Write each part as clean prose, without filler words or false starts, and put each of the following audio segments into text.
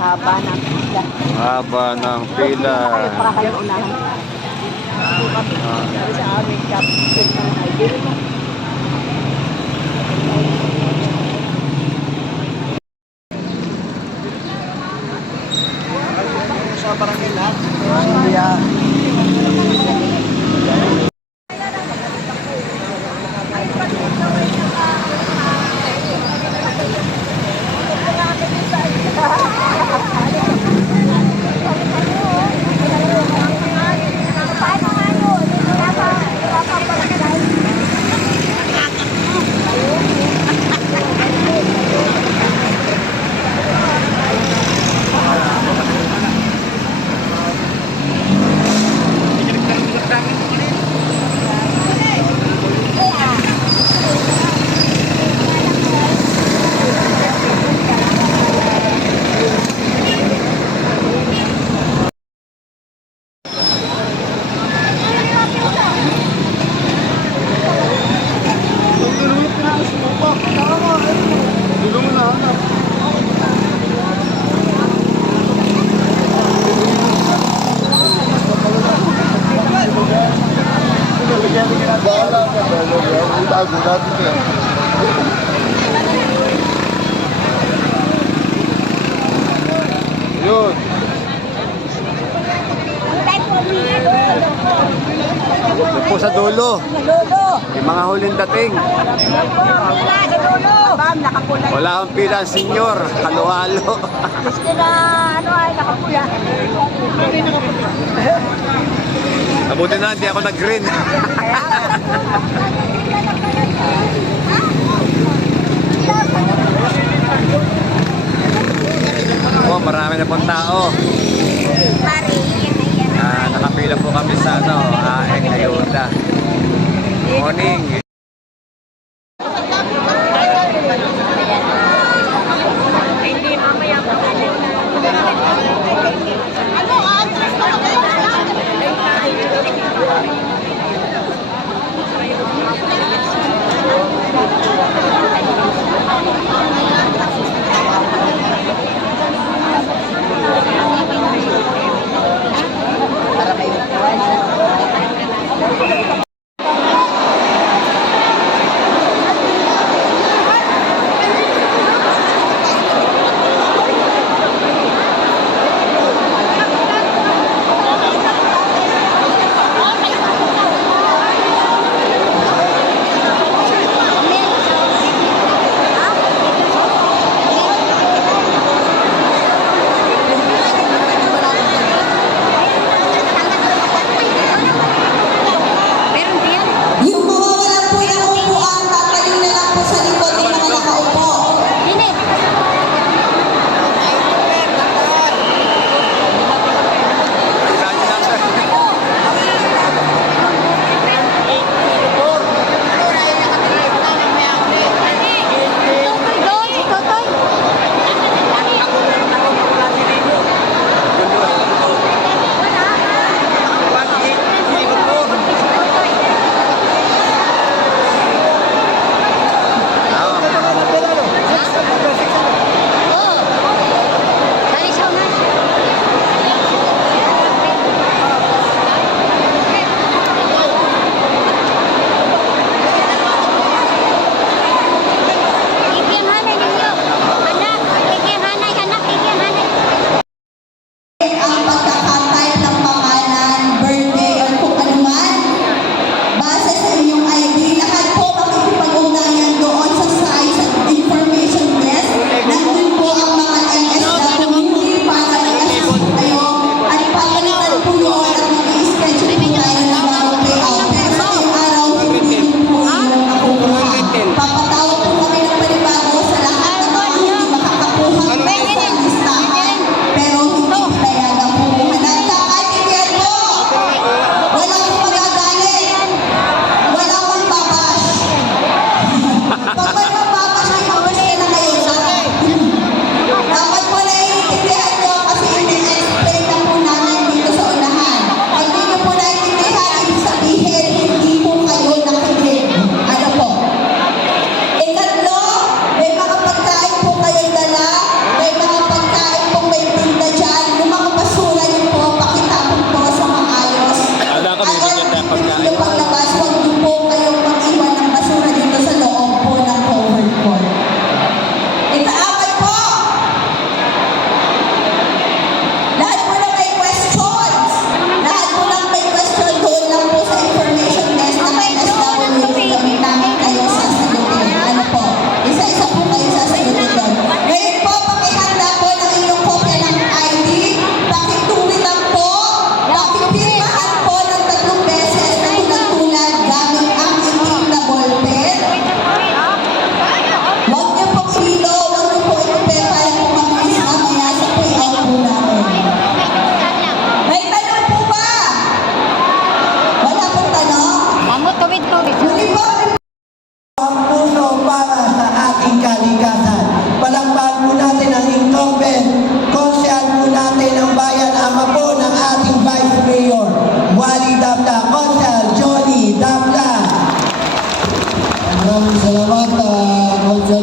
Haba ng pila. Haba ng pila. Para kayong unahan. Sabi sa amin, kapit na ay bili mo. Sa barangay lahat. Yun. Yun po sa dulo. Yung mga huling dating. Wala akong pila ang senyor. Halo-halo. Gusto na ano ay nakapula. Mabuti na, hindi ako nag-green. Oh, marami na pong tao. Nakapila po kami sa Aek Ayuda. Morning. Hindi mamaya pa.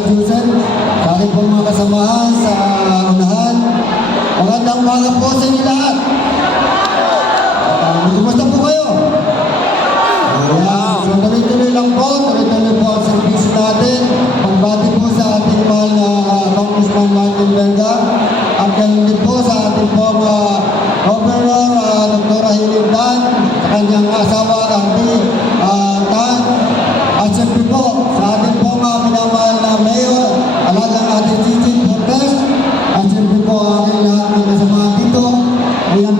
Joseph, sa ating pong mga kasamahan sa unahan. Magandang umaga po sa inyo lahat. Kumusta po kayo? Ayan. So tuloy-tuloy lang po, tuloy-tuloy po ang servisyo natin. Pagbati po sa ating mahal na Congressman Martin Verga. At ganun din po sa ating pong Governor Dr. Hiling Dan, sa kanyang asawa, Arby Tan. At siyempre po, sa ating pong minamahal na Mayor, alagang ating Chichi Fortes. At siyempre po, ang aking lahat ng kasama dito. Ayan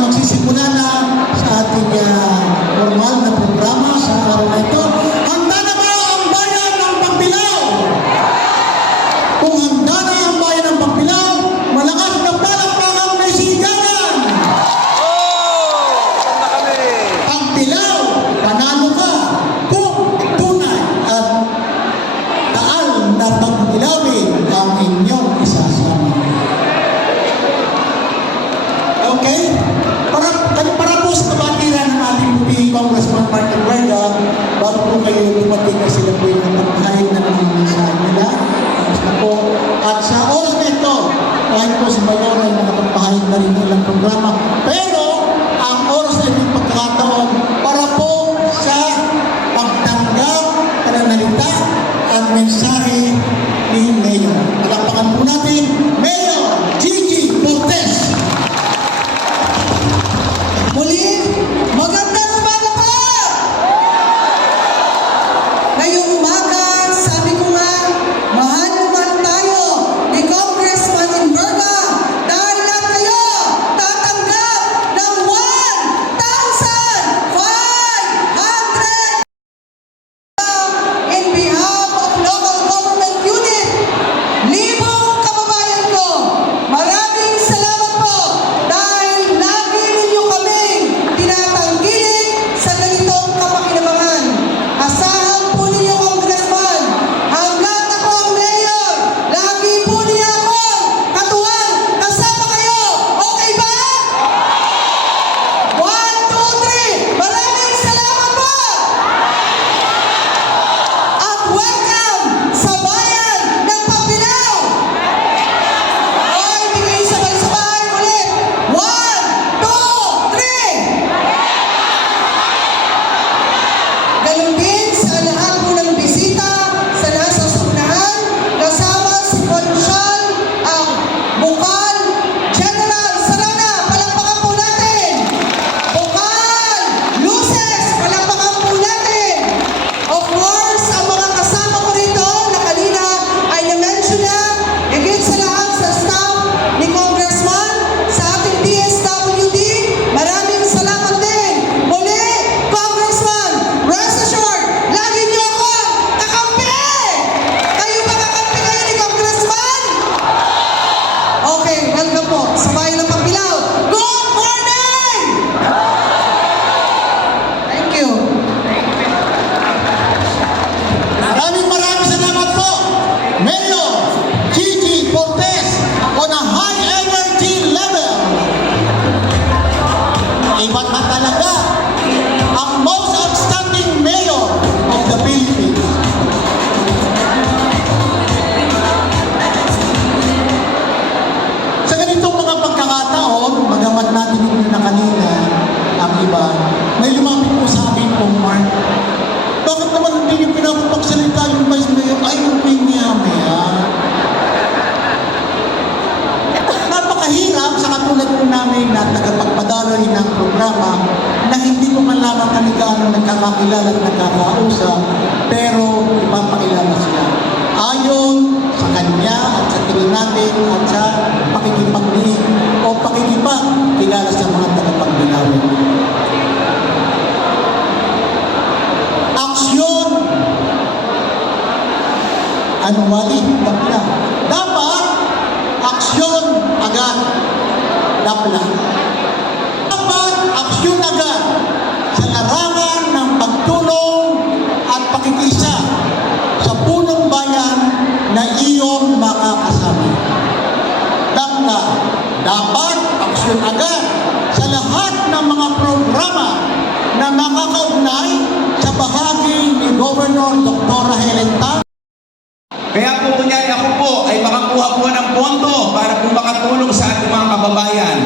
magsisimula na sa ating formal na programa sa araw na ito. Handa na ba ang bayan ng Pagbilao? Kung handa na ang bayan ng Pagbilao, malakas na palakpakan may sigawan! Handa kami! Pagbilao, panalo ka kung tunay at taal na pagbilawin ang inyong isasama. Okay? Para po sa kabatiran ng ating puting Congressman Martin Verga, bago po kayo dumating na sila po yung nagpahayag na ng mga mensahe nila. Tapos na po. At sa oras na ito, kahit po si Mayor ay nakapagpahayag na rin ng ilang programa. Pero, ang oras na itong pagkakataon para po sa pagtanggap, pananalita, at mensahe ni Mayor. Palakpakan po natin, Mayor Gigi Cortez. Muli, magandang umaga po! Ngayong umaga, sabi ko nga, mahal tayo ni Congressman Inverga dahil lahat kayo tatanggap ng 1,500 in behalf of local government unit. Libong kababayan ko, maraming salamat po dahil lagi ninyo kaming tinatanggilik sa ganitong kapakinabangan. Asahan po ninyo, Congressman, hanggang ako ang mayor, lagi po niya akong katuwang kasama kayo. Okay ba? 1, 2, 3. Maraming salamat po! At welcome sa bayan ng Pagbilao! Oy, bigay sabay-sabay ulit. 1, 2, 3. Ganun din sa lahat po ng bisita sa nasa unahan, kasama si Conchal, ang Bukal General Sarana, palakpakan po natin. Bukal Luces, palakpakan po natin. Of course, ang mga kasama ko rito na kanina ay na-mention na, higit sa lahat sa staff ni Congressman, sa ating DSWD, maraming salamat din. Muli, Congressman, rest assured, lagi niyo ako kakampi! Kayo ba kakampi kayo ni Congressman? Okay, welcome po sa bayan ng Pagbilao. Good morning! Thank you. Maraming salamat po, Mayor Gigi Cortez, on a high energy level. Iba na talaga ang most outstanding mayor of the Philippines. Sa ganitong mga pagkakataon, magamat natin ito na kanina, ang iba, may lumapit po sa akin po, Mark. Bakit naman hindi niyo pinapagsalita yung Vice Mayor? Ay, yung pinyamaya. Napakahirap sa katulad po namin na tagapagpadaloy ng programa na hindi ko man lamang kami gaano nagkakakilala at nagkakausap, pero ipapakilala siya. Ayon sa kanya at sa tingin natin at sa pakikipagdiin o pakikipagkilala sa mga tagapagbilawin. Aksyon! Anuwali, dapla. Dapat, aksyon agad. Dapla. Dapat, aksyon agad sa larangan ng pagtulong at pakikisa sa punong bayan na iyong makakasama. Dapla. Dapat, aksyon agad sa lahat ng mga programa na makakaugnay sa bahagi ni Governor Dr. Helen Tan. Kaya po kunyari ako po ay makakuha po ng pondo para po makatulong sa ating mga kababayan.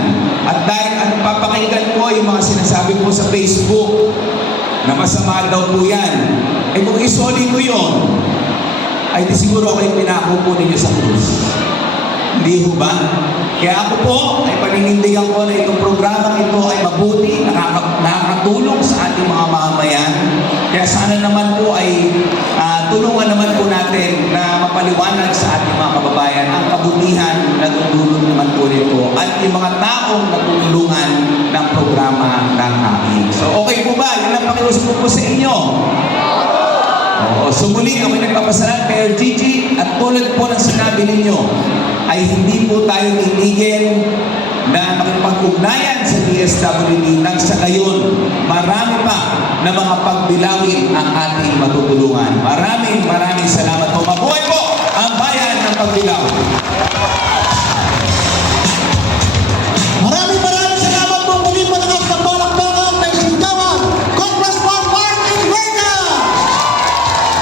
At dahil ang papakinggan po yung mga sinasabi po sa Facebook na masama daw po yan, ay kung isoli ko yun, ay di siguro ako yung pinako po ninyo sa krus. Hindi ho ba? Kaya ako po ay paninindigan ko na itong programa ito ay mabuti, nakakatulong sa ating mga mamamayan. Kaya sana naman po ay tulungan naman po natin na mapaliwanag sa ating mga kababayan ang kabutihan na tutulong naman po nito at yung mga taong natutulungan ng po sa inyo? Oo, so muli ako nagpapasalamat kay Gigi at tulad po ng sinabi ninyo ay hindi po tayo titigil na makipag-ugnayan sa DSWD nang sa gayon marami pa na mga pagbilawin ang ating matutulungan. Maraming salamat po. Mabuhay po ang bayan ng Pagbilao.